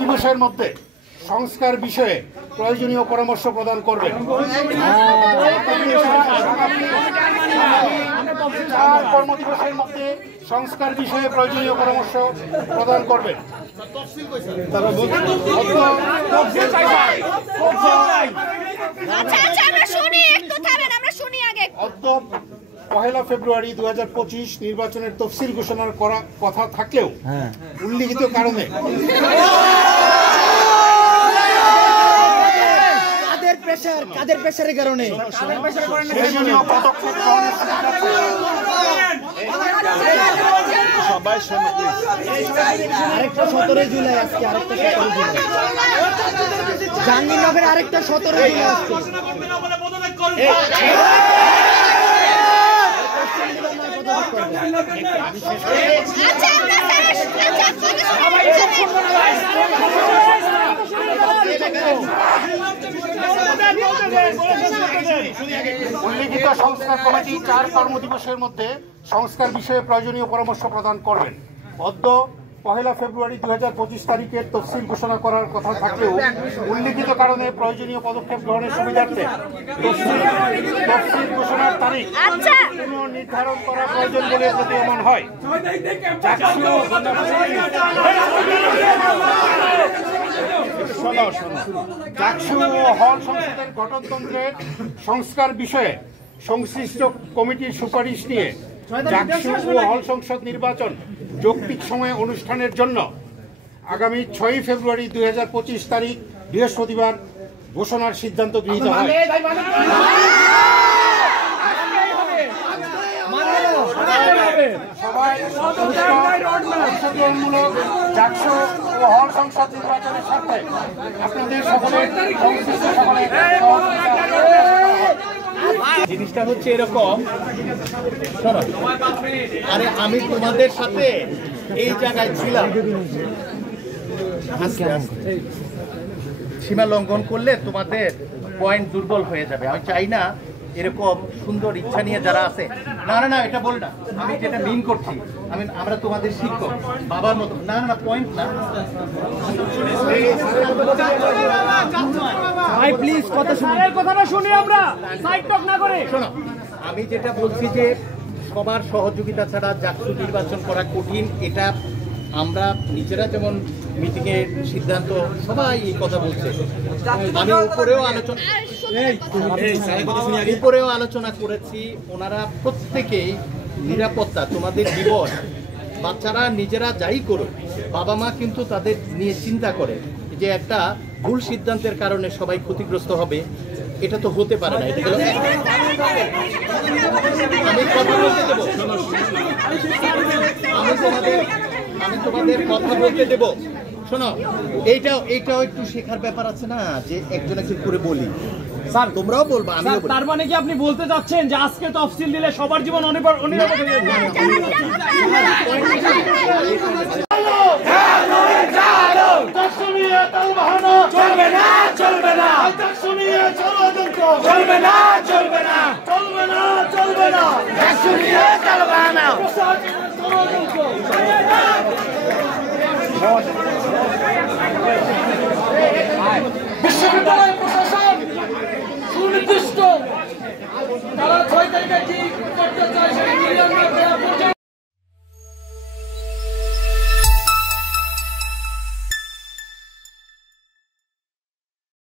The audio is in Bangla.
দিবসের মধ্যে সংস্কার বিষয়ে প্রয়োজনীয় পরামর্শ প্রদান করবেন। কর্মদিবসের মধ্যে সংস্কার বিষয়ে প্রয়োজনীয় পরামর্শ প্রদান করবেন। পহেলা ফেব্রুয়ারি 2025 নির্বাচনের তফসিল ঘোষণার করা কথা থাকলেও উল্লিখিত কারণে কাদের প্রেসারের কারণে সবাই আরেকটা 17 জুলাই আজকে আরেকটা 17 জুলাই জাহাঙ্গীরনগরে আরেকটা 17 জুলাই আজকে উল্লিখিত সংস্কার কমিটি 4 কর্মদিবসের মধ্যে সংস্কার বিষয়ে প্রয়োজনীয় পরামর্শ প্রদান করবেন। অদ্য পহেলা ফেব্রুয়ারি 2025 তারিখের তফসিল ঘোষণা করার কথা থাকলেও উল্লিখিত কারণে প্রয়োজনীয় পদক্ষেপ গ্রহণের সুবিধার্থে তফসিল ঘোষণার তারিখ পুনর্নির্ধারণ করা প্রয়োজন বলে প্রতীয়মান হয়। ডাকসু ও হল সংসদের গঠনতন্ত্রের সংস্কার বিষয়ে সংশ্লিষ্ট কমিটির সুপারিশ নিয়ে ডাকসু ও হল সংসদ নির্বাচন যৌক্তিক সময়ে অনুষ্ঠানের জন্য আগামী 6 ফেব্রুয়ারি 2025 তারিখ বৃহস্পতিবার ঘোষণার সিদ্ধান্ত গৃহীত হয়। সবাই অংশগ্রহণমূলক ডাকসু ও হল সংসদ নির্বাচনের সাথে আপনাদের সকলের জিনিসটা হচ্ছে এরকম, আরে আমি তোমাদের সাথে এই জায়গায় ছিলাম, সীমা লঙ্ঘন করলে তোমাদের পয়েন্ট দুর্বল হয়ে যাবে। আমি চাই না এরকম সুন্দর ইচ্ছা নিয়ে যারা আছে, না না না এটা বল না, আমি যেটা মিন করছি, আমরা তোমাদের শিক্ষক বাবার মতো, না না পয়েন্ট না, ভাই প্লিজ কথা শুনি আমরা সাইড টক না করে। শোনো, আমি যেটা বলছি যে সবার সহযোগিতা ছাড়া ডাকসু নির্বাচন করা কঠিন, এটা আমরা নিজেরা যেমন মিটিংয়ে সিদ্ধান্ত সবাই এই কথা বলছে। আমি উপরেও আলোচনা করেছি, ওনারা প্রত্যেকেই নিরাপত্তা, তোমাদের জীবন, বাচ্চারা নিজেরা যাই করুক, বাবা মা কিন্তু তাদের নিয়ে চিন্তা করে যে একটা ভুল সিদ্ধান্তের কারণে সবাই ক্ষতিগ্রস্ত হবে, এটা তো হতে পারে না। এটা গেল আমি কথা বলতে দেবো, আমি তোমাদের কথা বলতে দেব। শোনো, এইটাও একটু শেখার ব্যাপার আছে না, যে একজন একজন করে বলি। স্যার তোমরাও বলবা, আমিও বলবো। তার মানে কি আপনি বলতে যাচ্ছেন যে আজকে তফসিল দিলে সবার জীবন অনিরাপদ হয়ে যাবে? চলবে না, চলবে না, চলবে না, চলবে না, চলবে না, চলবে না, চলবে না।